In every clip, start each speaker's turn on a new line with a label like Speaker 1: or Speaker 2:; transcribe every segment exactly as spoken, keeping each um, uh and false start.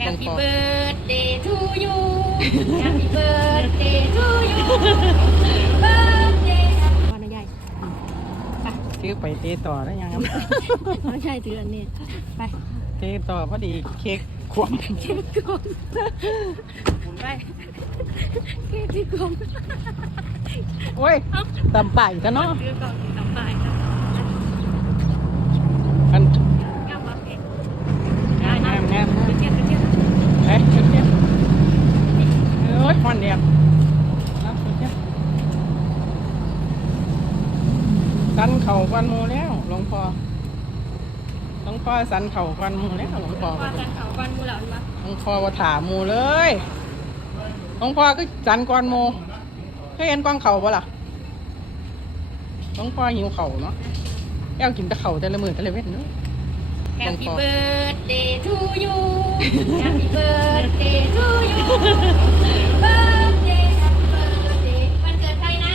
Speaker 1: Happy birthday to you Happy birthday to you birthday วันใหญ่
Speaker 2: ซื้อไปเตะต่อได้ยังครับ
Speaker 1: ไม่ใช่ถืออันนี้ไป
Speaker 2: เตะต่อพอดีเค้กขวม
Speaker 1: เค้กกลมไปเค้กที่กลม
Speaker 2: โอ้ยตำป่ายกันเนาะ
Speaker 1: ซื้อก่อนตำปลายกัน
Speaker 2: อัน
Speaker 1: งามมากเค้ก
Speaker 2: งามงามงาม
Speaker 1: เทียบเทียบ
Speaker 2: เฮ้ยชุดเนี้ยโอ้ยควันเดียวรับชุดเนี้ยสันเข่าควันหมูแล้วหลวงพ่อหลวงพ่อสันเข่าควันหมูแล้วหลวงพ่อ
Speaker 1: ว่ากันเขาวันมูเหล่านี้มา
Speaker 2: หลวงพ่อว่าถามหมูเลยหลวงพ่อก็สันก่อนหมูเคยเห็นกองเข่าปะล่ะหลวงพ่อหิวเข่าเนาะแก้วกินแต่เข่าแต่ละมือแต่ละเว้นเนาะ
Speaker 1: Happy birthday to you Happy birthday to you birthday Happy birthday วันเกิดใครนะ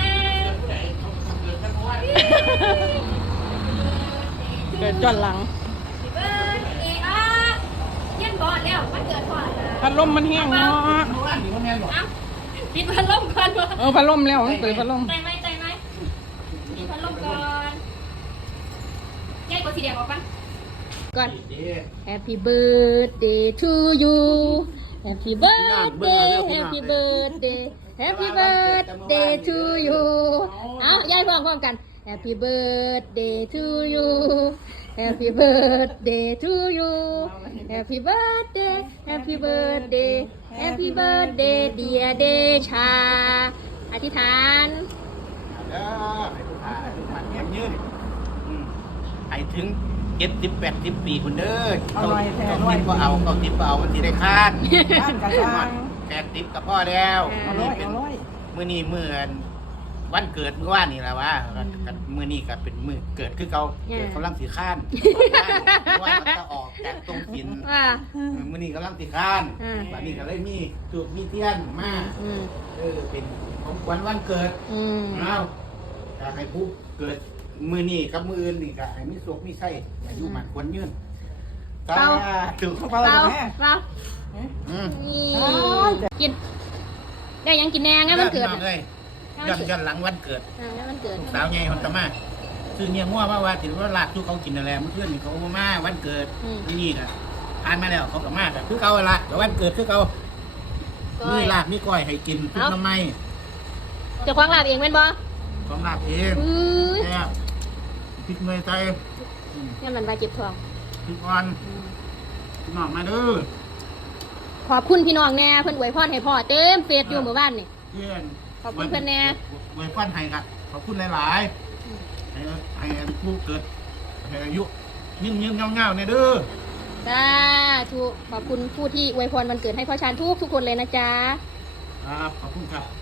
Speaker 2: เกิดจอดหลัง
Speaker 1: Happy birthday อ่ะเย็นก่อนแล้ววันเกิดก่อนนะ
Speaker 2: พัดลมมันแห้งเนาะ
Speaker 1: เอ้าปิดพัดลมก่อนวะ
Speaker 2: เออพัดลมแล้วมันเปิดพัดลม
Speaker 1: ใจไหมใจไหมปิดพัดลมก่อนแยกกดสีแดงออกปะก่อน Happy birthday to you Happy birthday Happy birthday Happy birthday to you เอายายพร้อมพร้อมกัน Happy birthday to you Happy birthday to you Happy birthday Happy birthday Happy birthday dear Desha อธิษฐาน
Speaker 3: เด้อให้ทุกท่านให้ทุกท่านแข็งยืนอืมให้ถึงเจ็ดสิบแปดสิบปีคุณเด้อ
Speaker 2: เอาหน่อยแทน
Speaker 3: เก้าสิบก็เอาเก้าสิบก็เอามันสิได้คาด
Speaker 2: บ้านกระซัง
Speaker 3: แปดสิบก็พอแล้ว
Speaker 2: เอาร้อย
Speaker 3: มื้อนี้เป็น
Speaker 2: เอาร้อย
Speaker 3: มื้อนี้มื้อวันเกิดเมื่อวานนี่แหละวะกันมื้อนี้ก็เป็นมื้อเกิดคือเก่าเกิดกำลังสิค้านเพราะว่ามันจะออกจากตรงกิน
Speaker 1: ว่า
Speaker 3: มื้อนี้กำลังสิค้าน
Speaker 1: อืม
Speaker 3: บัดนี้ก็เลยมีจูบมีเทียนมา
Speaker 1: อืม
Speaker 3: เออเป็นของขวัญวันเกิด
Speaker 1: อืม
Speaker 3: เอาถ้าให้ผู้เกิดมือนี่กับมืออื่นนี่ก็ให้มีสุขมีไส้อายุมันควรยืนตาถึง
Speaker 2: เปล่า
Speaker 1: เรา
Speaker 2: แม่
Speaker 1: เรา
Speaker 3: อืม
Speaker 1: นี่กิน ได้ยังกินแน่งั้นมันเกิด
Speaker 3: ย้อนเลยย้อนย้อนหลังวันเกิด
Speaker 1: อ่างั้นมันเกิด
Speaker 3: ลูกสาวใหญ่คนตะมาคือเนี่ยมั่วว่าว่าถือว่าลาบทุกเขากินอะไรเมื่อคืนนี่เขามาวันเกิดที่นี่ก็ทานมาแล้วเขาก็มาแต่คือเขาละแต่วันเกิดคือเขามีลาบมีก้อยให้กินทุกน้ำไม้
Speaker 1: เจะคว้างลาบเองเป็นบ่
Speaker 3: ของลาบเอง
Speaker 1: อือ
Speaker 3: แซ่บพริกเมยไต
Speaker 1: นี่มันใบเจ็บท้อง
Speaker 3: พริกอ่อนพี่น้องมาเด้อ
Speaker 1: ขอบคุณพี่น้องแน่เพิ่นอวยพรให้พ่อเต็มเฟซอยู่หมู่บ้านนี่
Speaker 3: เพื่อน
Speaker 1: ขอบคุณเพิ่นแน่
Speaker 3: ไว้ฟันให้ครับขอบคุณหลายๆให้ให้ผู้เกิดให้อายุยืนยืนเงาๆเนี่ยเด้อ
Speaker 1: สาธุขอบคุณผู้ที่อวยพรวันเกิดให้พ่อชาญทุกทุกคนเลยนะจ๊ะ
Speaker 3: ครับขอบคุณครับ